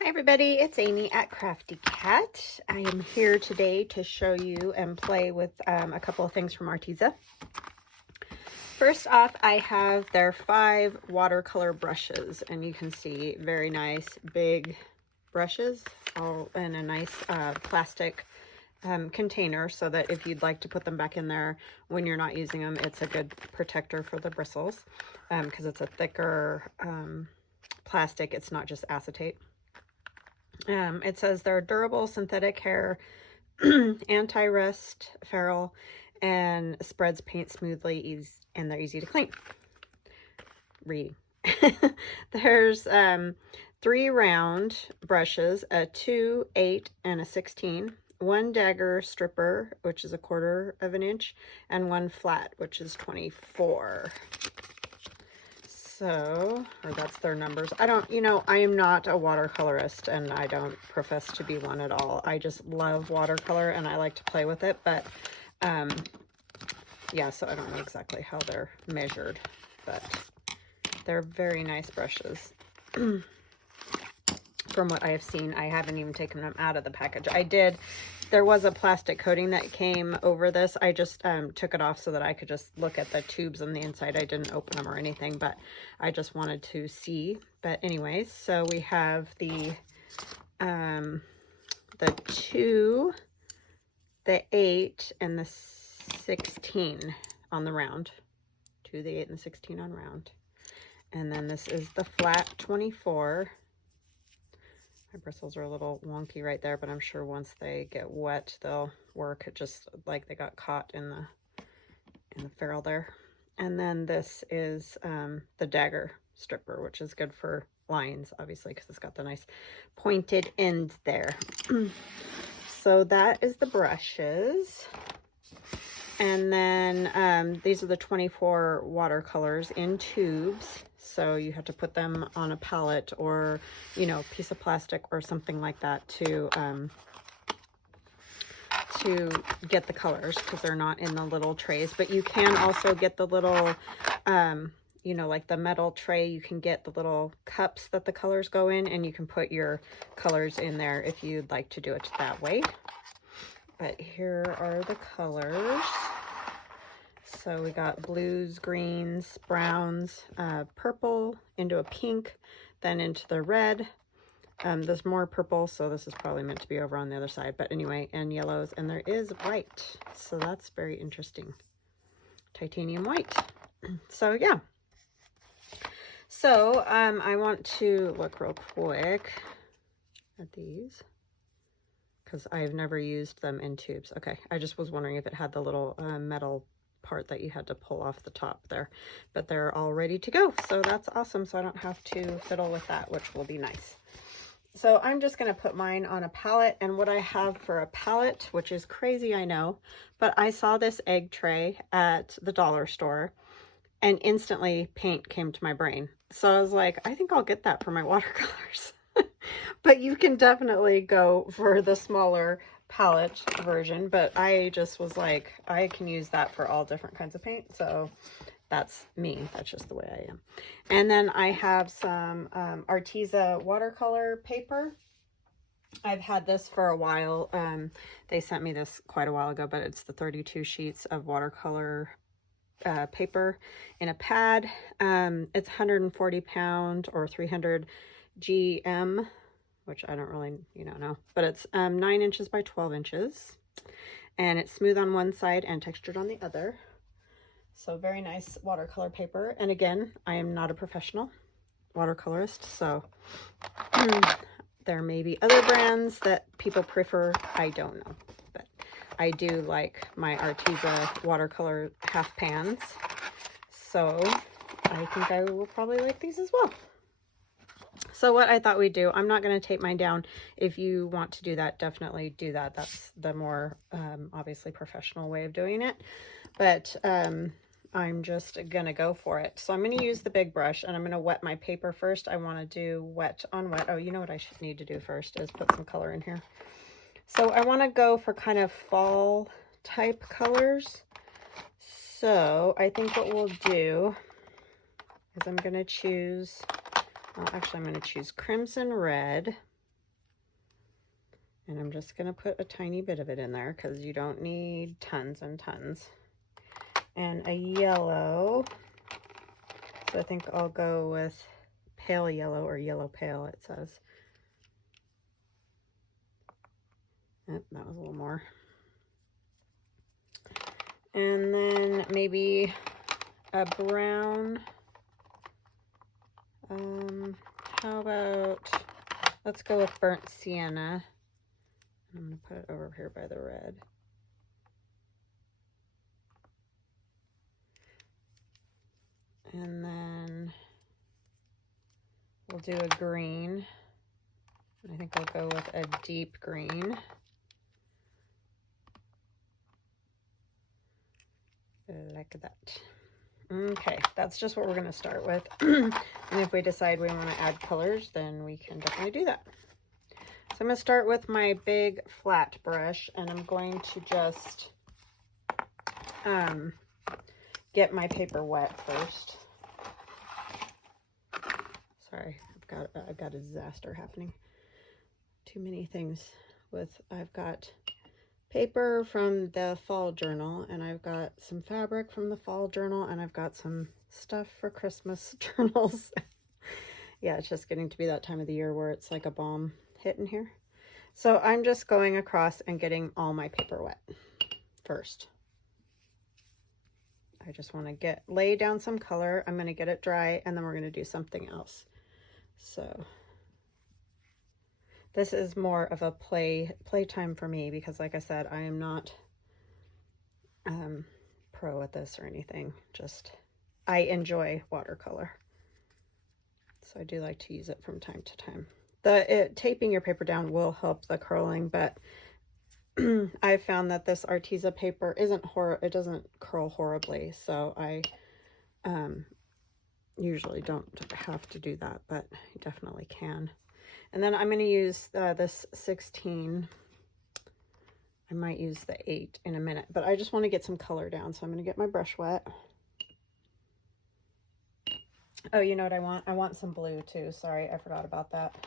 Hi everybody, it's Amy at Crafty Cat. I am here today to show you and play with a couple of things from Arteza. First off, I have their 5 watercolor brushes, and you can see very nice big brushes all in a nice plastic container, so that if you'd like to put them back in there when you're not using them, it's a good protector for the bristles because it's a thicker plastic. It's not just acetate. It says they're durable synthetic hair, anti-rust, ferrule, and spreads paint smoothly, and they're easy to clean. Reading. There's 3 round brushes, a 2, 8, and a 16. 1 dagger stripper, which is 1/4 of an inch, and 1 flat, which is 24. So, or that's their numbers. I am not a watercolorist, and I don't profess to be one at all. I just love watercolor and I like to play with it, but yeah, so I don't know exactly how they're measured, but they're very nice brushes. From what I have seen, I haven't even taken them out of the package. There was a plastic coating that came over this. I just took it off so that I could just look at the tubes on the inside. I didn't open them or anything, but I just wanted to see. But anyways, so we have the 2, the 8, and the 16 on the round. 2, the 8, and the 16 on round. And then this is the flat 24. My bristles are a little wonky right there, but I'm sure once they get wet, they'll work. It just like they got caught in the ferrule there. And then this is the dagger stripper, which is good for lines, obviously, because it's got the nice pointed ends there. So that is the brushes. And then these are the 24 watercolors in tubes. So you have to put them on a palette or, piece of plastic or something like that to get the colors, because they're not in the little trays. But you can also get the little, like the metal tray. You can get the little cups that the colors go in, and you can put your colors in there if you'd like to do it that way. But here are the colors. So we got blues, greens, browns, purple into a pink, then into the red. There's more purple, so this is probably meant to be over on the other side. But anyway, and yellows, and there is white. So that's very interesting. Titanium white. So yeah. So I want to look real quick at these, because I've never used them in tubes. Okay, I just was wondering if it had the little metal part that you had to pull off the top there, but they're all ready to go, so that's awesome. So I don't have to fiddle with that, which will be nice. So I'm just going to put mine on a palette, and what I have for a palette, which is crazy, I know, but I saw this egg tray at the dollar store and instantly paint came to my brain. So I was like, I think I'll get that for my watercolors. But you can definitely go for the smaller palette version, but I just was like, I can use that for all different kinds of paint. So that's me. That's just the way I am. And then I have some Arteza watercolor paper. I've had this for a while. They sent me this quite a while ago, but it's the 32 sheets of watercolor paper in a pad. It's 140 pound or 300 GM, which I don't really, know, but it's 9 inches by 12 inches, and it's smooth on one side and textured on the other. So very nice watercolor paper. And again, I am not a professional watercolorist, so there may be other brands that people prefer. I don't know, but I do like my Arteza watercolor half pans, so I think I will probably like these as well. So what I thought we'd do, I'm not going to tape mine down. If you want to do that, definitely do that. That's the more obviously professional way of doing it. But I'm just going to go for it. So I'm going to use the big brush, and I'm going to wet my paper first. I want to do wet on wet. Oh, you know what I should need to do first is put some color in here. So I want to go for kind of fall type colors. So I think what we'll do is I'm going to choose... Well, actually, I'm going to choose crimson red. And I'm just going to put a tiny bit of it in there because you don't need tons and tons. And a yellow. So I think I'll go with pale yellow or yellow pale, it says. Oh, that was a little more. And then maybe a brown. How about, let's go with burnt sienna. I'm going to put it over here by the red. And then we'll do a green. I think I'll go with a deep green. Like that. Okay, that's just what we're going to start with. And if we decide we want to add colors, then we can definitely do that. So I'm going to start with my big flat brush, and I'm going to just get my paper wet first. Sorry, I've got a disaster happening. Too many things I've got paper from the fall journal, and I've got some fabric from the fall journal, and I've got some stuff for Christmas journals. Yeah, it's just getting to be that time of the year where it's like a bomb hit in here. So I'm just going across and getting all my paper wet first. I just want to lay down some color. I'm going to get it dry, and then we're going to do something else. So this is more of a playtime for me because, like I said, I am not pro at this or anything. Just I enjoy watercolor, so I do like to use it from time to time. Taping your paper down will help the curling, but I've found that this Arteza paper it doesn't curl horribly, so I usually don't have to do that, but you definitely can. And then I'm going to use this 16. I might use the 8 in a minute, but I just want to get some color down, so I'm going to get my brush wet. Oh, you know what I want? I want some blue too. Sorry, I forgot about that.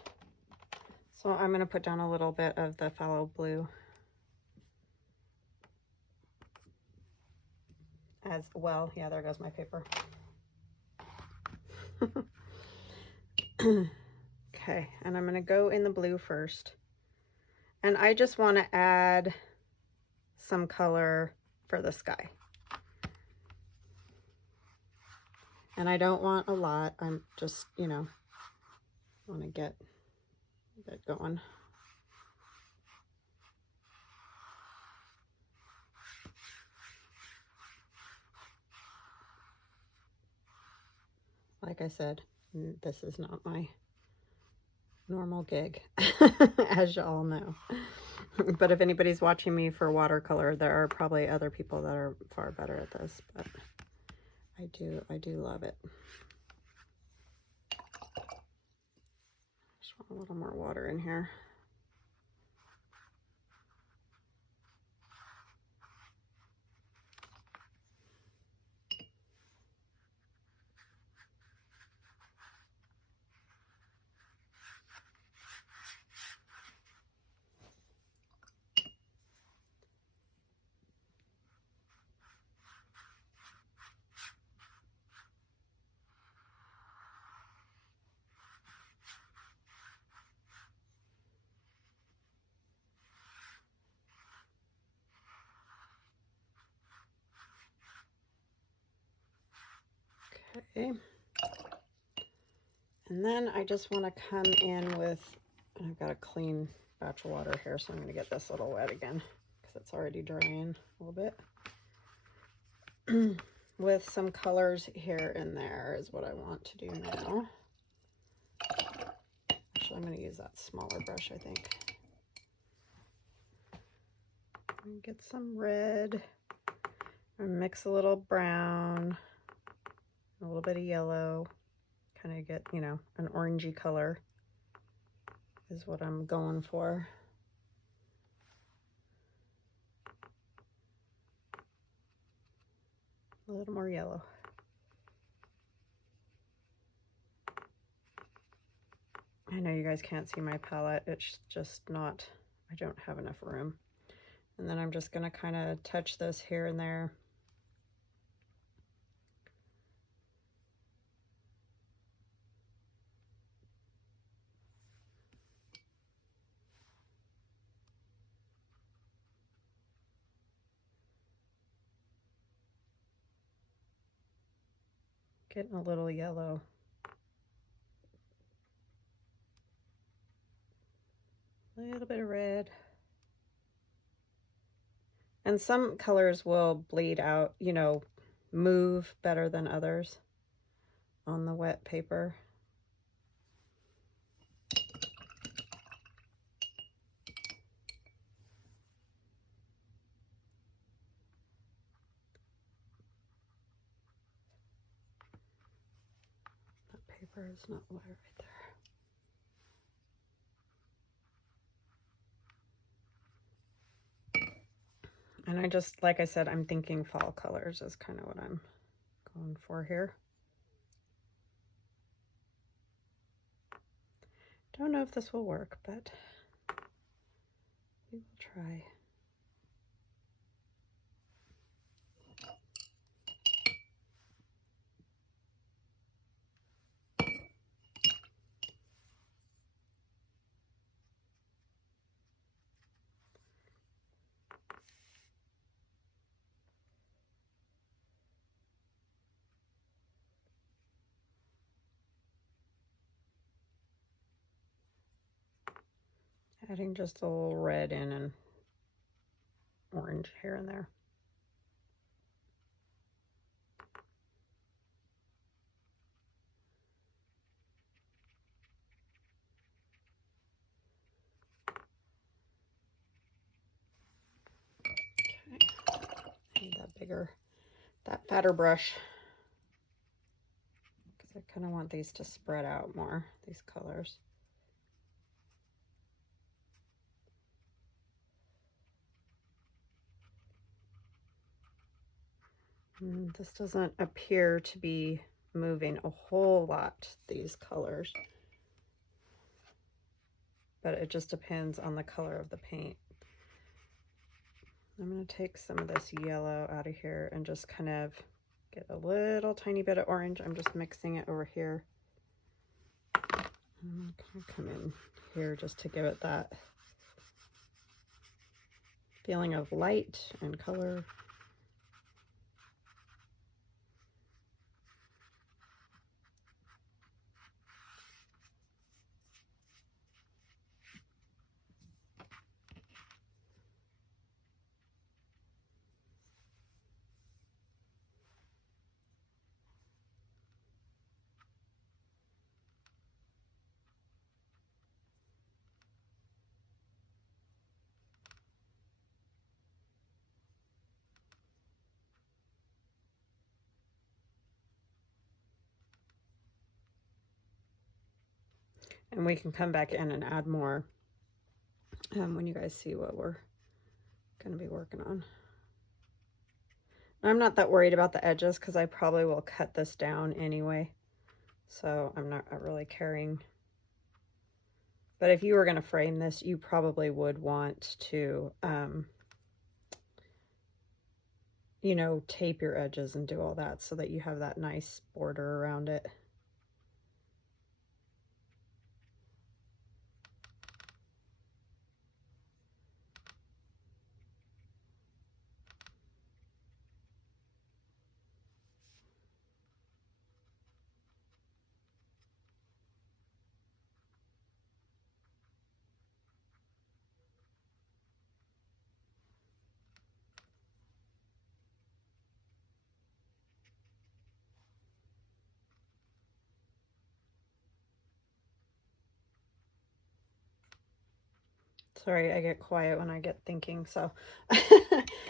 So I'm going to put down a little bit of the phthalo blue as well. Yeah, there goes my paper. Okay, and I'm going to go in the blue first. And I just want to add some color for the sky. And I don't want a lot. I'm just, want to get going. Like I said, this is not my normal gig, as you all know. But if anybody's watching me for watercolor, there are probably other people that are far better at this, but I do love it. Just want a little more water in here. Okay. And then I just want to come in with, I've got a clean batch of water here, so I'm going to get this a little wet again because it's already drying a little bit. With some colors here and there is what I want to do now. Actually, I'm going to use that smaller brush, I think. And get some red and mix a little brown, a little bit of yellow, kind of get, an orangey color is what I'm going for. A little more yellow. I know you guys can't see my palette. It's just not, I don't have enough room. And then I'm just going to kind of touch this here and there. Getting a little yellow. A little bit of red. And some colors will bleed out, you know, move better than others on the wet paper. That paper is not wet right there. And I just, like I said, I'm thinking fall colors is kind of what I'm going for here. Don't know if this will work, but we will try. Adding just a little red in and orange here and there. Okay. Need that bigger, that fatter brush, because I kind of want these to spread out more, these colors. This doesn't appear to be moving a whole lot, these colors, but it just depends on the color of the paint. I'm going to take some of this yellow out of here and just kind of get a little tiny bit of orange. I'm just mixing it over here. I'm going to come in here just to give it that feeling of light and color. And we can come back in and add more when you guys see what we're going to be working on. I'm not that worried about the edges because I probably will cut this down anyway. So I'm not really caring. But if you were going to frame this, you probably would want to, you know, tape your edges and do all that so that you have that nice border around it. Sorry, I get quiet when I get thinking, so.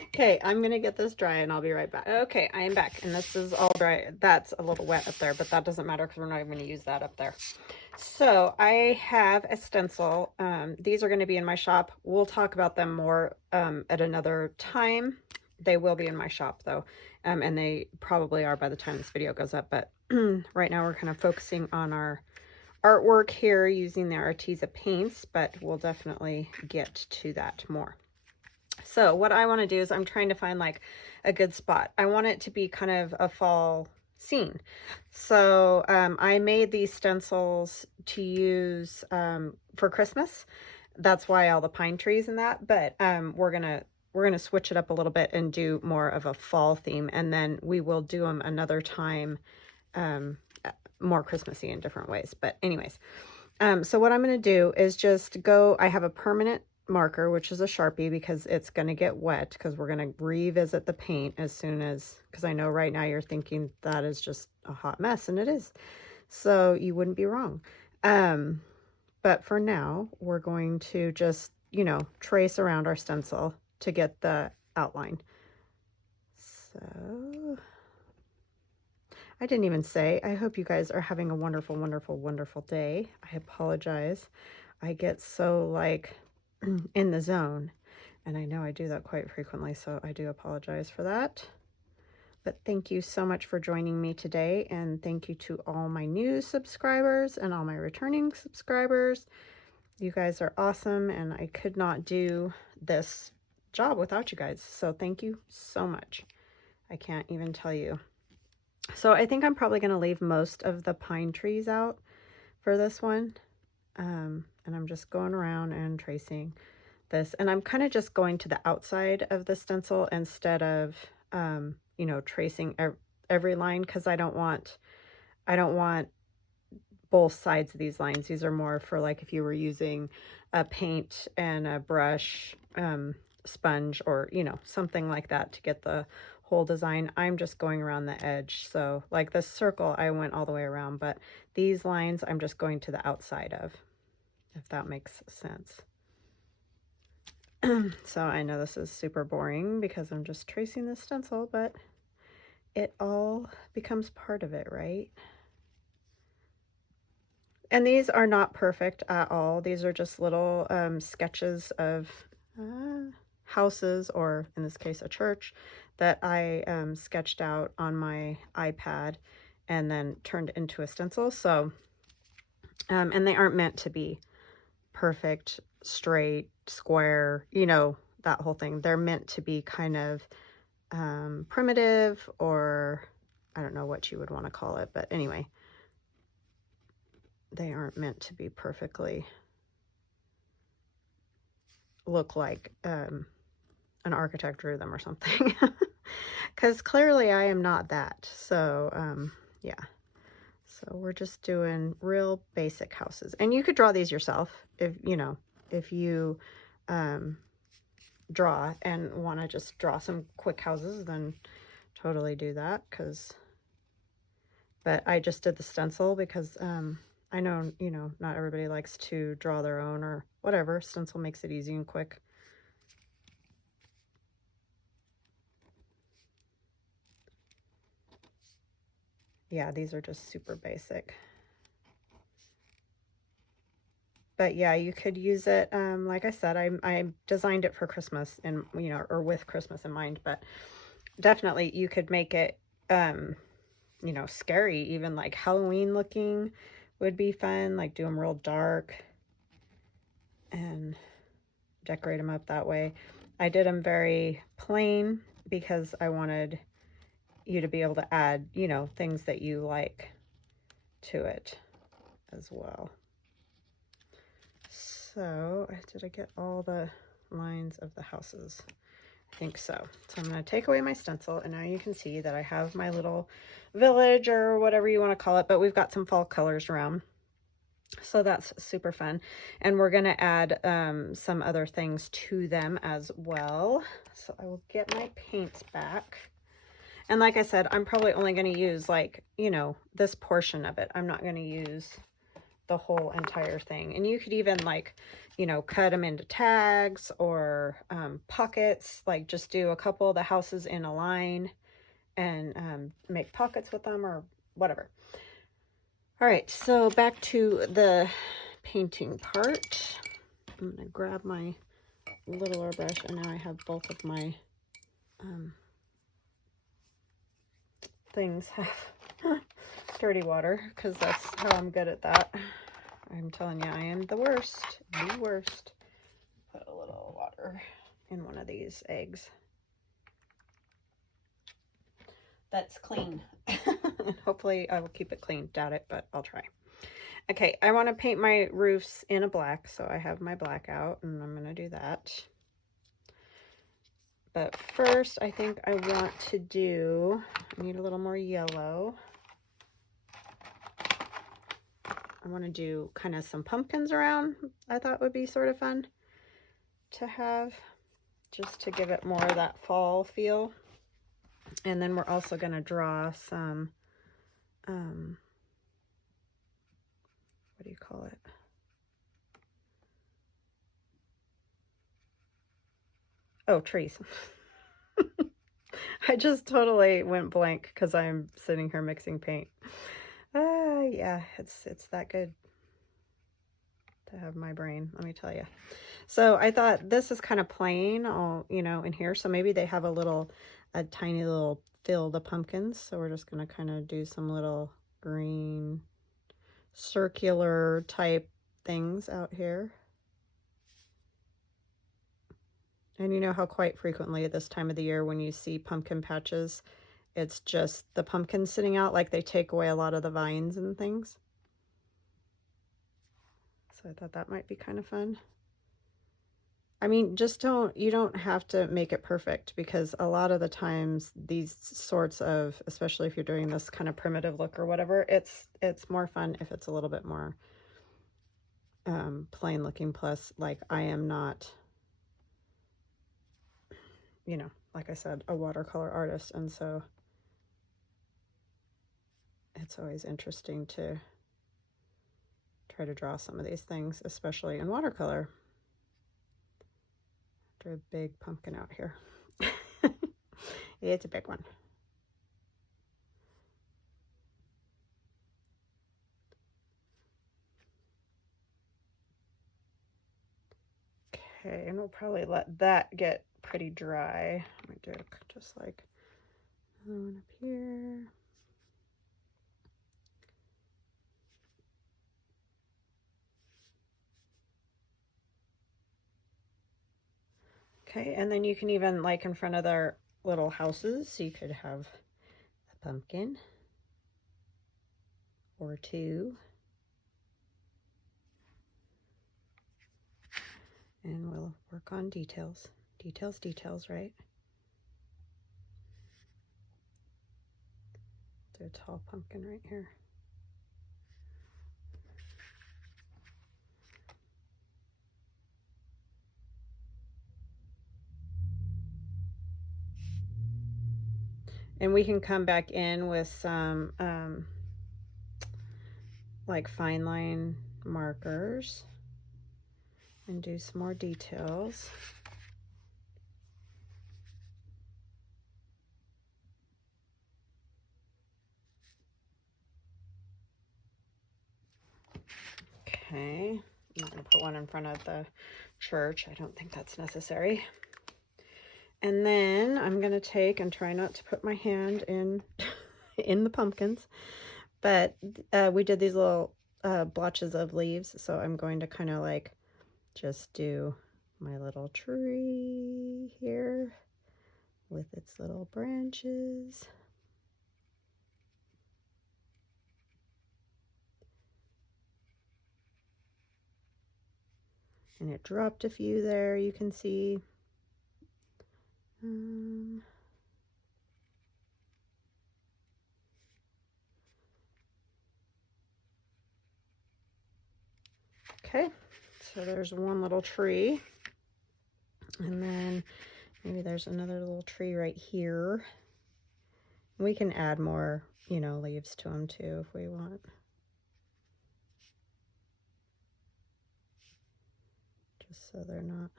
Okay, I'm going to get this dry and I'll be right back. Okay, I am back, and this is all dry. That's a little wet up there, but that doesn't matter because we're not even going to use that up there. So I have a stencil. These are going to be in my shop. We'll talk about them more at another time. They will be in my shop, though, and they probably are by the time this video goes up, but right now we're kind of focusing on our artwork here using the Arteza paints, but we'll definitely get to that more. So what I want to do is I'm trying to find like a good spot. I want it to be kind of a fall scene. So I made these stencils to use for Christmas. That's why all the pine trees and that, but we're gonna switch it up a little bit and do more of a fall theme, and then we will do them another time, more Christmassy in different ways. But anyways, so what I'm gonna do is just go, I have a permanent marker, which is a Sharpie, because it's going to get wet, because we're going to revisit the paint as soon as, because I know right now you're thinking that is just a hot mess, and it is. So you wouldn't be wrong. But for now, we're going to just, you know, trace around our stencil to get the outline. So I didn't even say, I hope you guys are having a wonderful, wonderful, wonderful day. I apologize. I get so like in the zone, and I know I do that quite frequently, so I do apologize for that. But thank you so much for joining me today, and thank you to all my new subscribers and all my returning subscribers. You guys are awesome, and I could not do this job without you guys, so thank you so much. I can't even tell you. So I think I'm probably going to leave most of the pine trees out for this one. And I'm just going around and tracing this, and I'm kind of just going to the outside of the stencil instead of you know, tracing every line, because I don't want both sides of these lines. These are more for like if you were using a paint and a brush, sponge, or you know, something like that to get the whole design. I'm just going around the edge. So like this circle, I went all the way around, but these lines I'm just going to the outside of, if that makes sense. So I know this is super boring because I'm just tracing the stencil, but it all becomes part of it, right? And these are not perfect at all. These are just little sketches of houses, or in this case a church, that I sketched out on my iPad and then turned into a stencil. So and they aren't meant to be perfect, straight, square, you know, that whole thing. They're meant to be kind of primitive, or I don't know what you would want to call it, but anyway, they aren't meant to be perfectly look like an architect drew them or something, because clearly I am not that. So yeah, so we're just doing real basic houses, and you could draw these yourself if you know, if you draw and want to just draw some quick houses, then totally do that. But I just did the stencil because I know, you know, not everybody likes to draw their own or whatever. Stencil makes it easy and quick. Yeah, these are just super basic. But yeah, you could use it, like I said, I designed it for Christmas, and you know, or with Christmas in mind, but definitely you could make it you know, scary, even like Halloween looking would be fun, like do them real dark and decorate them up that way. I did them very plain because I wanted you to be able to add, you know, things that you like to it as well. So did I get all the lines of the houses? I think so. So I'm going to take away my stencil, and now you can see that I have my little village, or whatever you want to call it, but we've got some fall colors around. So that's super fun. And we're going to add some other things to them as well. So I will get my paints back. And like I said, I'm probably only going to use like, you know, this portion of it. I'm not going to use the whole entire thing. And you could even like, you know, cut them into tags or pockets, like just do a couple of the houses in a line and make pockets with them or whatever. All right, so back to the painting part. I'm gonna grab my littler brush, and now I have both of my things have dirty water, because that's how I'm good at that. I'm telling you, I am the worst. The worst. Put a little water in one of these eggs. That's clean. Hopefully I will keep it clean. Doubt it, but I'll try. Okay, I want to paint my roofs in a black, so I have my black out, and I'm going to do that. But first, I think I want to do, I need a little more yellow. I want to do kind of some pumpkins around. I thought would be sort of fun to have, just to give it more of that fall feel. And then we're also going to draw some, what do you call it? Oh, trees. I just totally went blank because I'm sitting here mixing paint. Yeah, it's that good to have my brain, let me tell you. So I thought this is kind of plain, all, you know, in here. So maybe they have a tiny little fill the pumpkins. So we're just going to kind of do some little green circular type things out here. And you know how quite frequently at this time of the year when you see pumpkin patches, it's just the pumpkins sitting out, like they take away a lot of the vines and things. So I thought that might be kind of fun. I mean, you don't have to make it perfect, because a lot of the times these sorts of, especially if you're doing this kind of primitive look or whatever, it's more fun if it's a little bit more plain looking. Plus, like, I am not, you know, like I said, a watercolor artist, and so it's always interesting to try to draw some of these things, especially in watercolor. Drew a big pumpkin out here. It's a big one. Okay, and we'll probably let that get pretty dry. I'm gonna do just like one up here. Okay, and then you can even, like in front of their little houses, you could have a pumpkin or two. And we'll work on details. Details, details, right? Do a tall pumpkin right here. And we can come back in with some like fine line markers and do some more details. Okay, I'm not going to put one in front of the church. I don't think that's necessary. And then I'm going to take and try not to put my hand in in the pumpkins, but we did these little blotches of leaves, so I'm going to kind of like just do my little tree here with its little branches. And it dropped a few there, you can see. Okay, so there's one little tree. And then maybe there's another little tree right here. We can add more, you know, leaves to them too if we want. Just so they're not.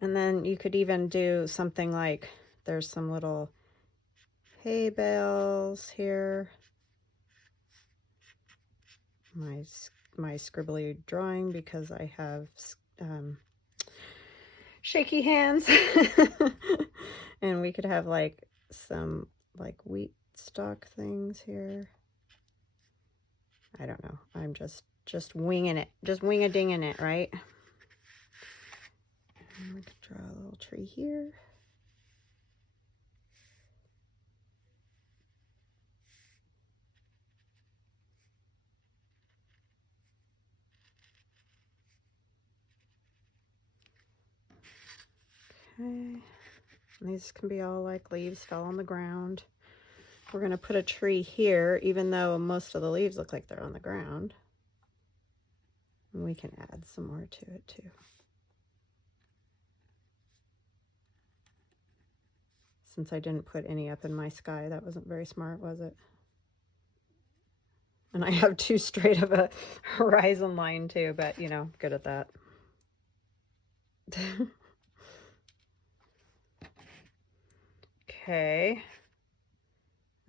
And then you could even do something like, there's some little hay bales here. My scribbly drawing, because I have shaky hands. And we could have like some like wheat stalk things here. I don't know. I'm just winging it. Just wing-a-dinging it, right? And we could draw a little tree here. Okay. And these can be all like leaves fell on the ground. We're going to put a tree here, even though most of the leaves look like they're on the ground. And we can add some more to it too. Since I didn't put any up in my sky, that wasn't very smart, was it? And I have too straight of a horizon line too, but you know, good at that. Okay.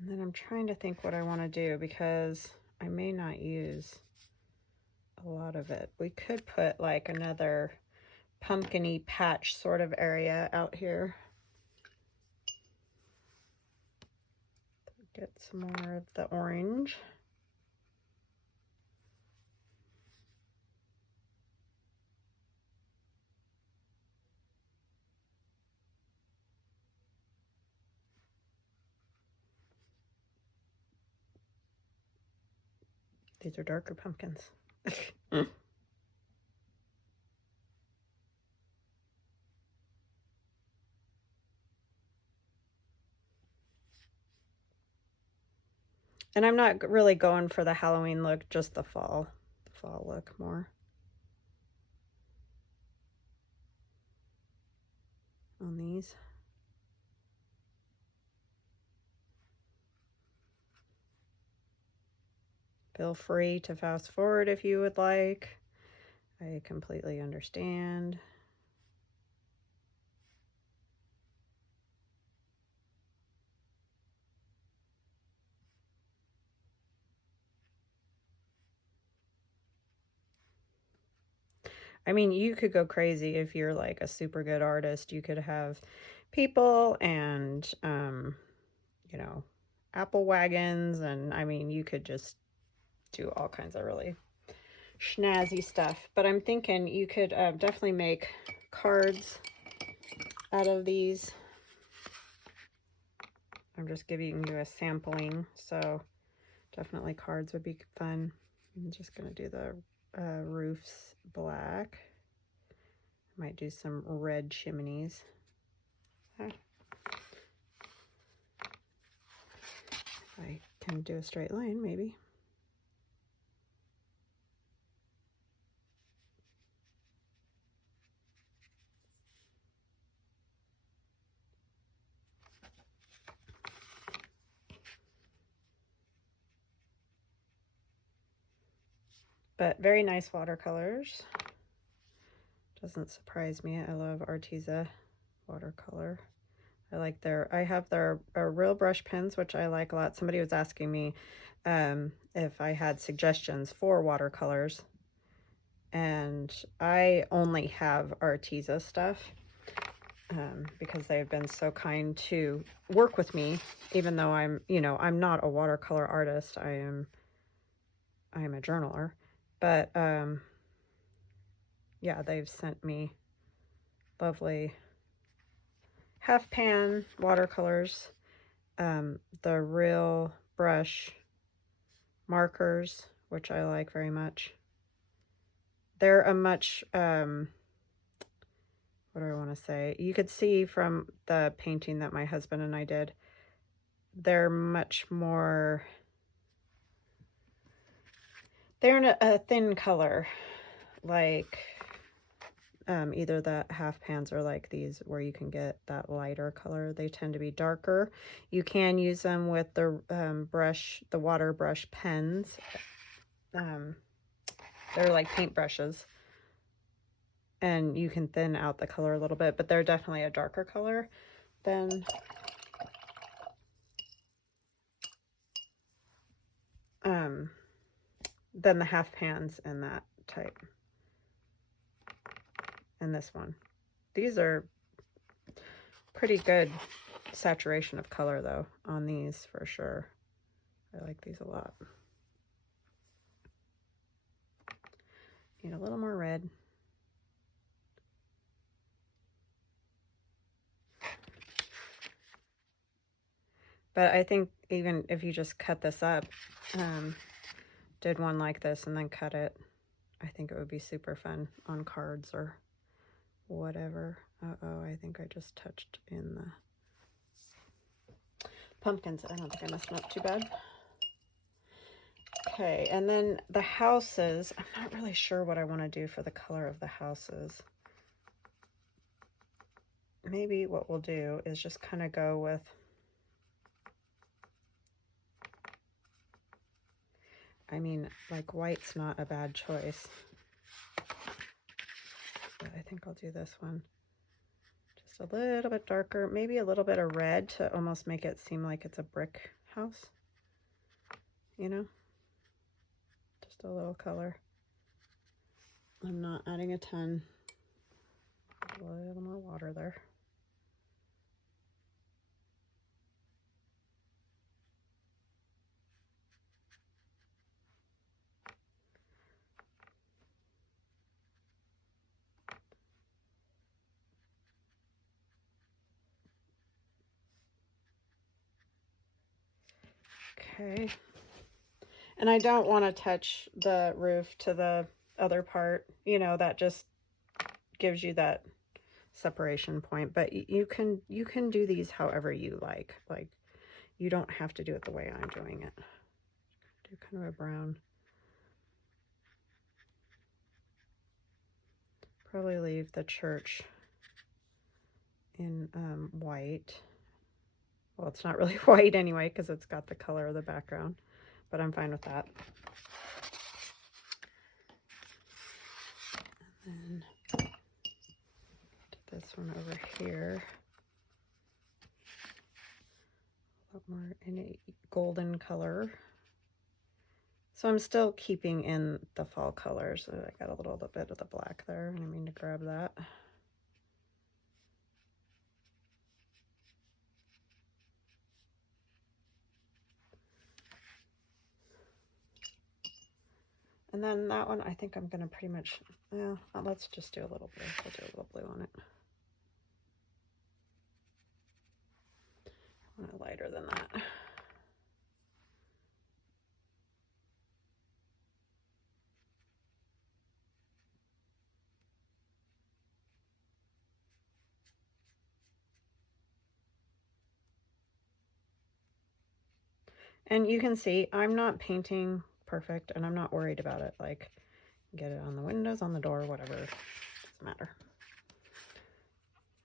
And then I'm trying to think what I want to do because I may not use a lot of it. We could put like another pumpkin-y patch sort of area out here. Get some more of the orange. These are darker pumpkins. And I'm not really going for the Halloween look, just the fall look more. On these. Feel free to fast forward if you would like. I completely understand. I mean, you could go crazy if you're like a super good artist. You could have people and, you know, apple wagons. And I mean, you could just do all kinds of really snazzy stuff. But I'm thinking you could definitely make cards out of these. I'm just giving you a sampling. So definitely cards would be fun. I'm just going to do the roofs black. Might do some red chimneys. If I can do a straight line, maybe. But very nice watercolors. Doesn't surprise me. I love Arteza Watercolor. I have their real brush pens, which I like a lot. Somebody was asking me if I had suggestions for watercolors. And I only have Arteza stuff because they've been so kind to work with me, even though I'm not a watercolor artist. I am a journaler. But yeah, they've sent me lovely half pan watercolors, the real brush markers, which I like very much. They're a much, what do I want to say? You could see from the painting that my husband and I did, they're much more, they're in a thin color, like either the half pans or like these where you can get that lighter color. They tend to be darker. You can use them with the the water brush pens. They're like paintbrushes, and you can thin out the color a little bit, but they're definitely a darker color than the half pans in that type. And this one. These are pretty good saturation of color though on these for sure. I like these a lot. Need a little more red. But I think even if you just cut this up, did one like this and then cut it, I think it would be super fun on cards or whatever. Uh-oh, I think I just touched in the pumpkins. I don't think I messed them up too bad. Okay, and then the houses. I'm not really sure what I want to do for the color of the houses. Maybe what we'll do is just kind of go with, I mean, like white's not a bad choice. But I think I'll do this one. Just a little bit darker, maybe a little bit of red to almost make it seem like it's a brick house. You know? Just a little color. I'm not adding a ton. A little more water there. Okay. And I don't want to touch the roof to the other part. You know, that just gives you that separation point. But you can do these however you like. Like, you don't have to do it the way I'm doing it. Do kind of a brown. Probably leave the church in white. Well, it's not really white anyway because it's got the color of the background, but I'm fine with that. And then get this one over here. A lot more in a golden color. So I'm still keeping in the fall colors. So I got a little bit of the black there. I didn't mean to grab that. And then that one, I think I'm going to pretty much, well, let's just do a little blue. We'll do a little blue on it. I want it lighter than that. And you can see I'm not painting perfect and I'm not worried about it. Like, get it on the windows, on the door, whatever, doesn't matter.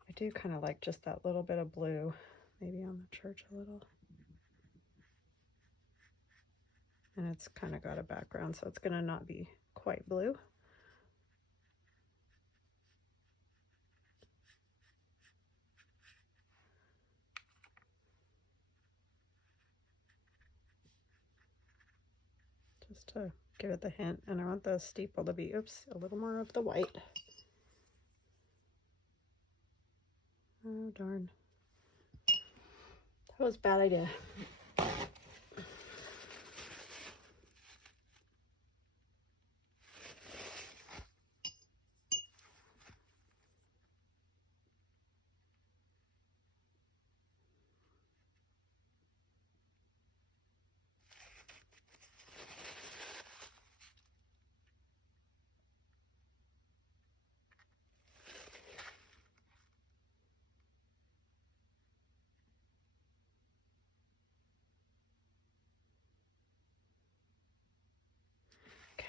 I do kind of like just that little bit of blue, maybe on the church a little. And it's kind of got a background, so it's going to not be quite blue. Just to give it the hint. And I want the steeple to be, oops, a little more of the white. Oh, darn. That was a bad idea.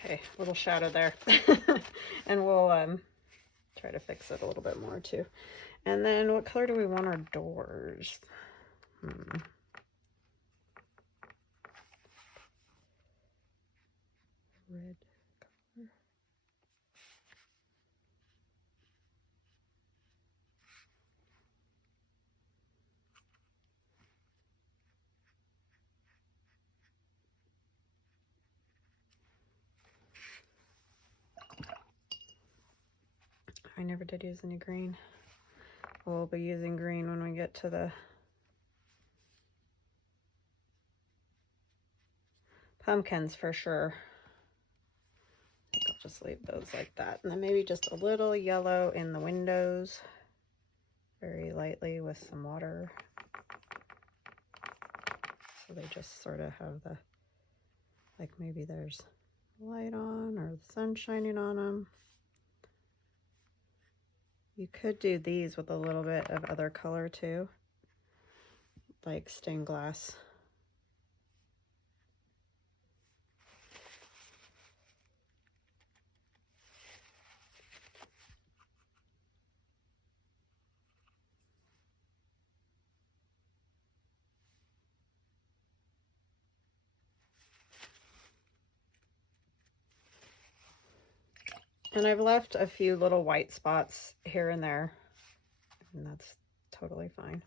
Okay, little shadow there. And we'll try to fix it a little bit more too. And then what color do we want our doors? Red color. I never did use any green. We'll be using green when we get to the pumpkins for sure. I think I'll just leave those like that. And then maybe just a little yellow in the windows, very lightly with some water. So they just sort of have the, like maybe there's light on or the sun shining on them. You could do these with a little bit of other color too, like stained glass. And I've left a few little white spots here and there, and that's totally fine.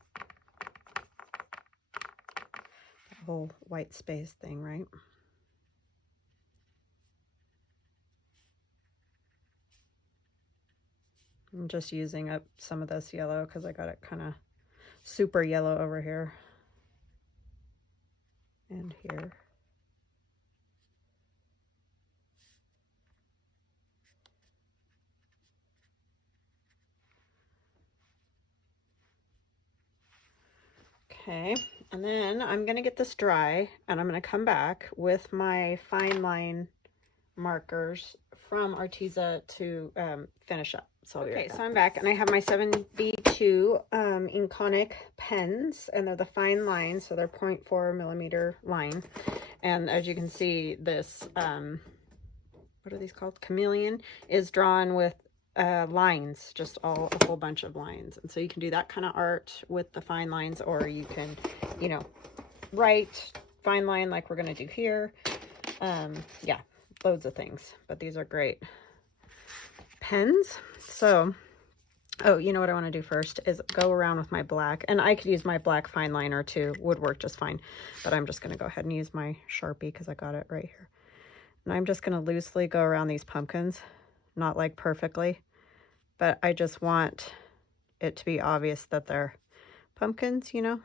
The whole white space thing, right? I'm just using up some of this yellow because I got it kind of super yellow over here and here. Okay, and then I'm gonna get this dry and I'm gonna come back with my fine line markers from Arteza to finish up. So okay, so I'm back and I have my 7B2 Inconic pens, and they're the fine line, so they're 0.4 millimeter line. And as you can see, this what are these called? Chameleon is drawn with lines, just a whole bunch of lines. And so you can do that kind of art with the fine lines, or you can, you know, write fine line like we're going to do here. Yeah, loads of things, but these are great pens. So, oh, you know what I want to do first is go around with my black, and I could use my black fine liner too, would work just fine, but I'm just going to go ahead and use my Sharpie because I got it right here. And I'm just going to loosely go around these pumpkins, not like perfectly, but I just want it to be obvious that they're pumpkins, you know?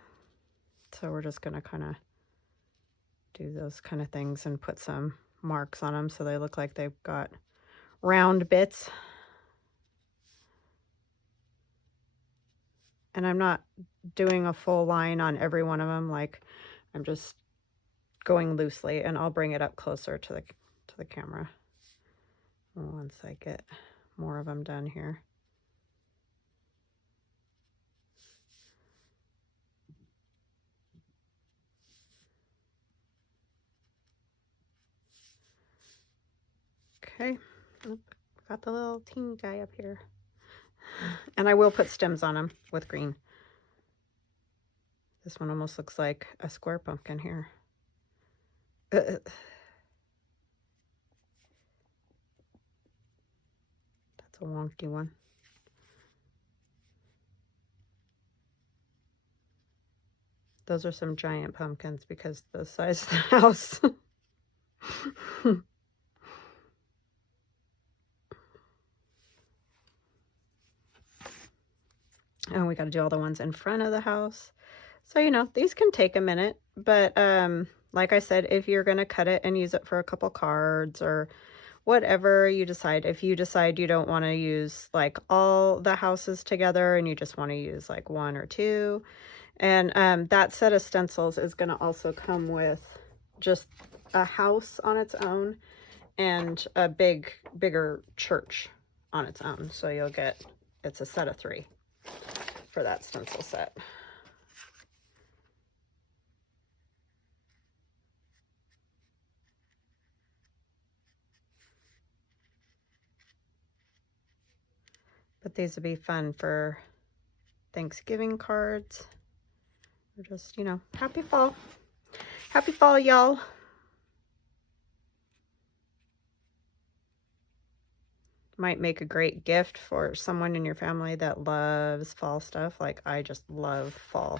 So we're just going to kind of do those kind of things and put some marks on them so they look like they've got round bits. And I'm not doing a full line on every one of them, like I'm just going loosely, and I'll bring it up closer to the camera once I get more of them done here. Okay, got the little teeny guy up here. And I will put stems on them with green. This one almost looks like a square pumpkin here. That's a wonky one. Those are some giant pumpkins because the size of the house. And we got to do all the ones in front of the house. So, you know, these can take a minute, but like I said, if you're going to cut it and use it for a couple cards or whatever you decide, if you decide you don't want to use like all the houses together and you just want to use like one or two, and that set of stencils is going to also come with just a house on its own and a bigger church on its own. So you'll get, it's a set of 3 for that stencil set. But these would be fun for Thanksgiving cards. Or just, you know, happy fall. Happy fall, y'all. Might make a great gift for someone in your family that loves fall stuff. Like I just love fall.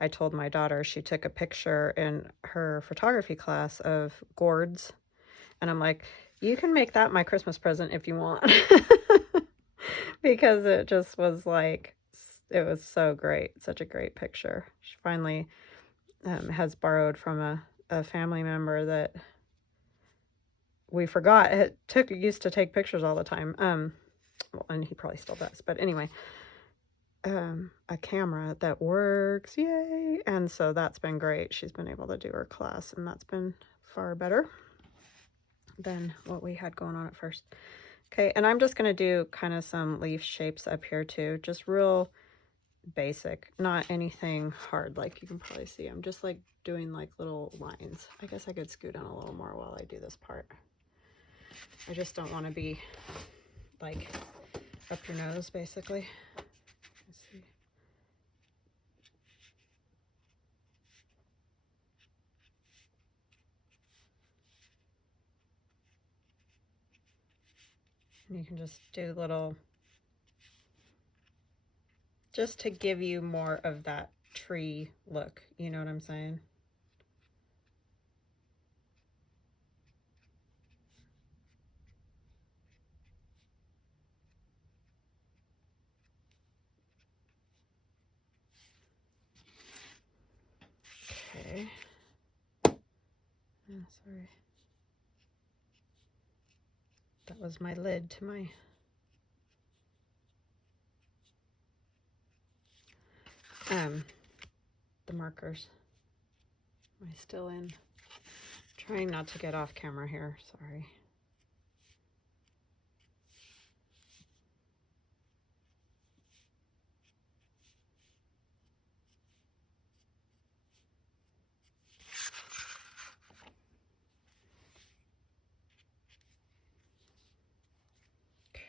I told my daughter, she took a picture in her photography class of gourds. And I'm like, you can make that my Christmas present if you want. Because it just was like, it was so great. Such a great picture. She finally has borrowed from a family member that we forgot. Used to take pictures all the time. Well, and he probably still does, but anyway, a camera that works, yay. And so that's been great. She's been able to do her class, and that's been far better than what we had going on at first. Okay, and I'm just going to do kind of some leaf shapes up here too, just real basic, not anything hard. Like you can probably see, I'm just like doing like little lines. I guess I could scoot on a little more while I do this part. I just don't want to be like up your nose, basically. Let's see. And you can just do little, just to give you more of that tree look, you know what I'm saying? Okay. Oh, sorry. That was my lid to my the markers. Am I still in? Trying not to get off camera here, sorry.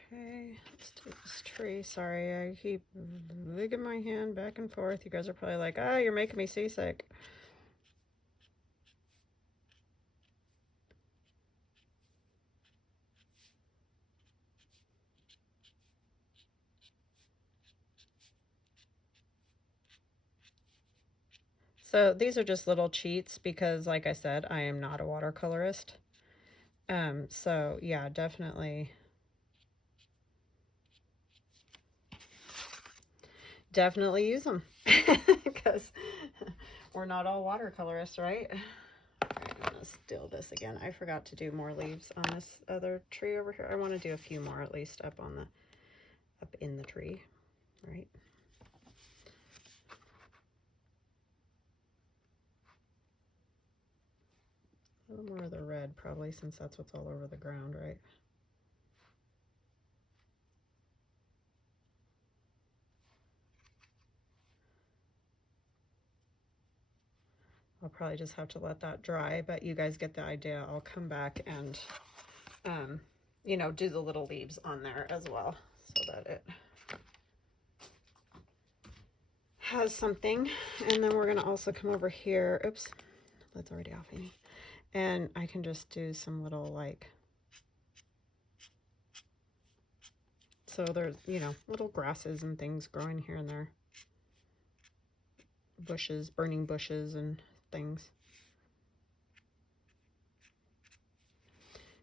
Okay, let's do this tree. Sorry, I keep wigging my hand back and forth. You guys are probably like, ah, you're making me seasick. So these are just little cheats because, like I said, I am not a watercolorist. So yeah, definitely use them because we're not all watercolorists, right? All right, I'm gonna steal this again. I forgot to do more leaves on this other tree over here. I want to do a few more at least up in the tree, right? A little more of the red probably, since that's what's all over the ground, right? I'll probably just have to let that dry, but you guys get the idea. I'll come back and, you know, do the little leaves on there as well so that it has something. And then we're going to also come over here. Oops, that's already off, Amy. And I can just do some little like, so there's, you know, little grasses and things growing here and there. Bushes, burning bushes and things.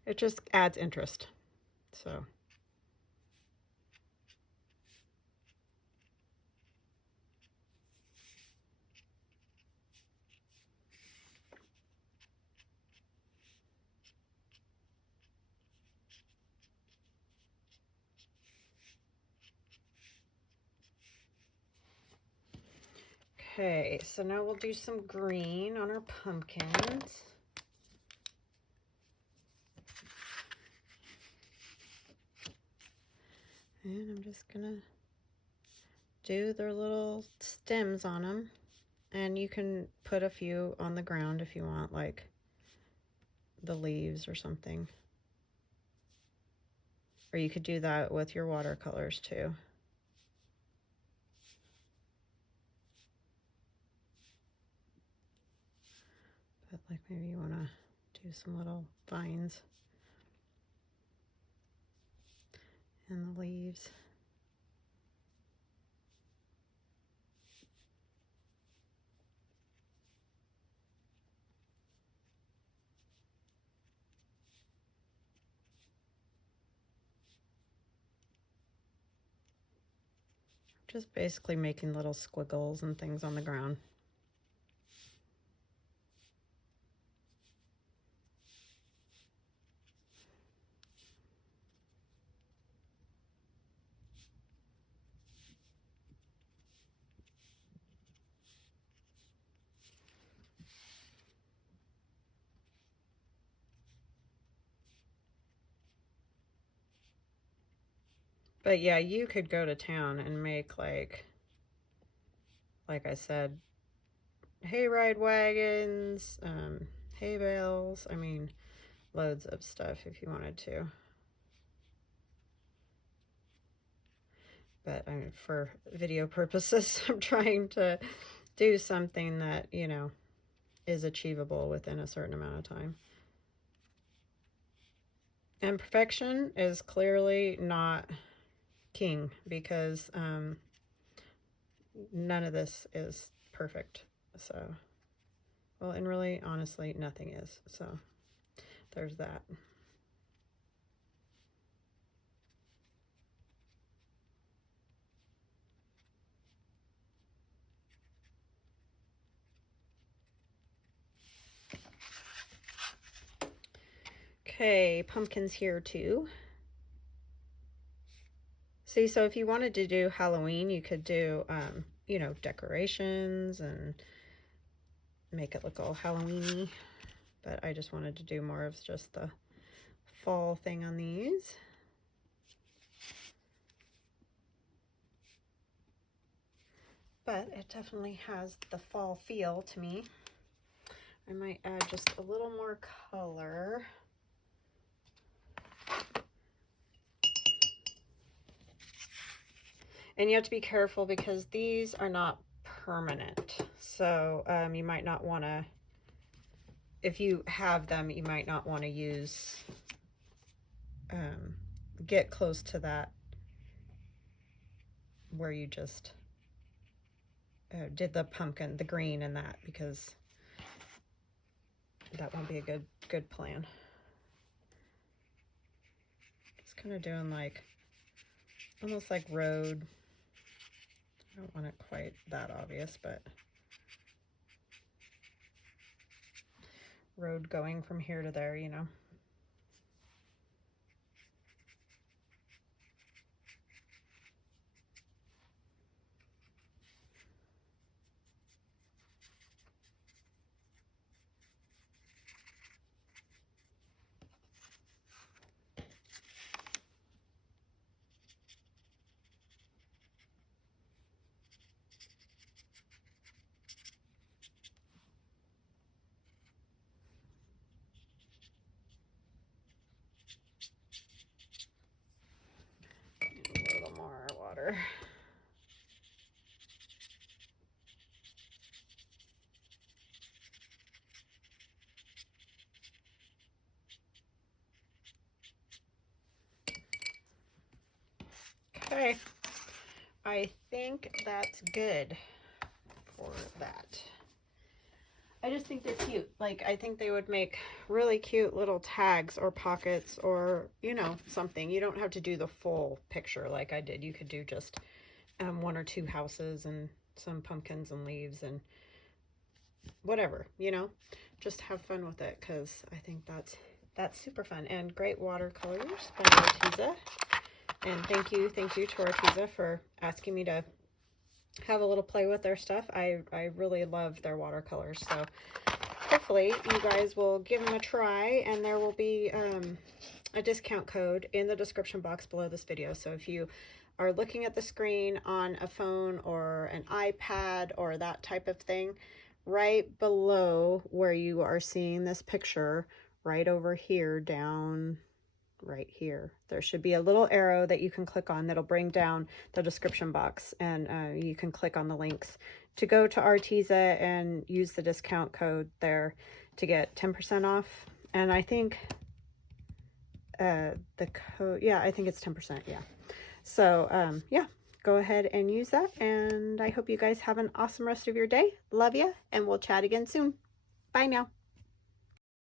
It just adds interest. So okay, so now we'll do some green on our pumpkins. And I'm just gonna do their little stems on them. And you can put a few on the ground if you want, like the leaves or something. Or you could do that with your watercolors too. But like maybe you want to do some little vines and the leaves. Just basically making little squiggles and things on the ground. But yeah, you could go to town and make like I said, hayride wagons, hay bales. I mean, loads of stuff if you wanted to. But I mean, for video purposes, I'm trying to do something that, you know, is achievable within a certain amount of time. And perfection is clearly not king, because none of this is perfect. So, well, and really, honestly, nothing is. So, there's that. Okay, pumpkins here too. See, so if you wanted to do Halloween, you could do, you know, decorations and make it look all Halloween-y. But I just wanted to do more of just the fall thing on these. But it definitely has the fall feel to me. I might add just a little more color. And you have to be careful because these are not permanent. So you might not want to, if you have them, you might not want to use, get close to that where you just did the pumpkin, the green and that, because that won't be a good plan. Just kind of doing like, almost like road. I don't want it quite that obvious, but road going from here to there, you know. A little more water. Okay, I think that's good for that. I just think they're cute. Like, I think they would make really cute little tags or pockets or, you know, something. You don't have to do the full picture like I did. You could do just one or two houses and some pumpkins and leaves and whatever, you know. Just have fun with it, because I think that's super fun. And great watercolors by Arteza. And thank you to Arteza for asking me to have a little play with their stuff. I really love their watercolors, so hopefully you guys will give them a try, and there will be a discount code in the description box below this video. So if you are looking at the screen on a phone or an iPad or that type of thing, right below where you are seeing this picture, right over here, down right here, there should be a little arrow that you can click on that'll bring down the description box, and you can click on the links to go to Arteza and use the discount code there to get 10% off. And I think the code, yeah, I think it's 10%, yeah. So yeah, go ahead and use that, and I hope you guys have an awesome rest of your day. Love you, and we'll chat again soon. Bye now.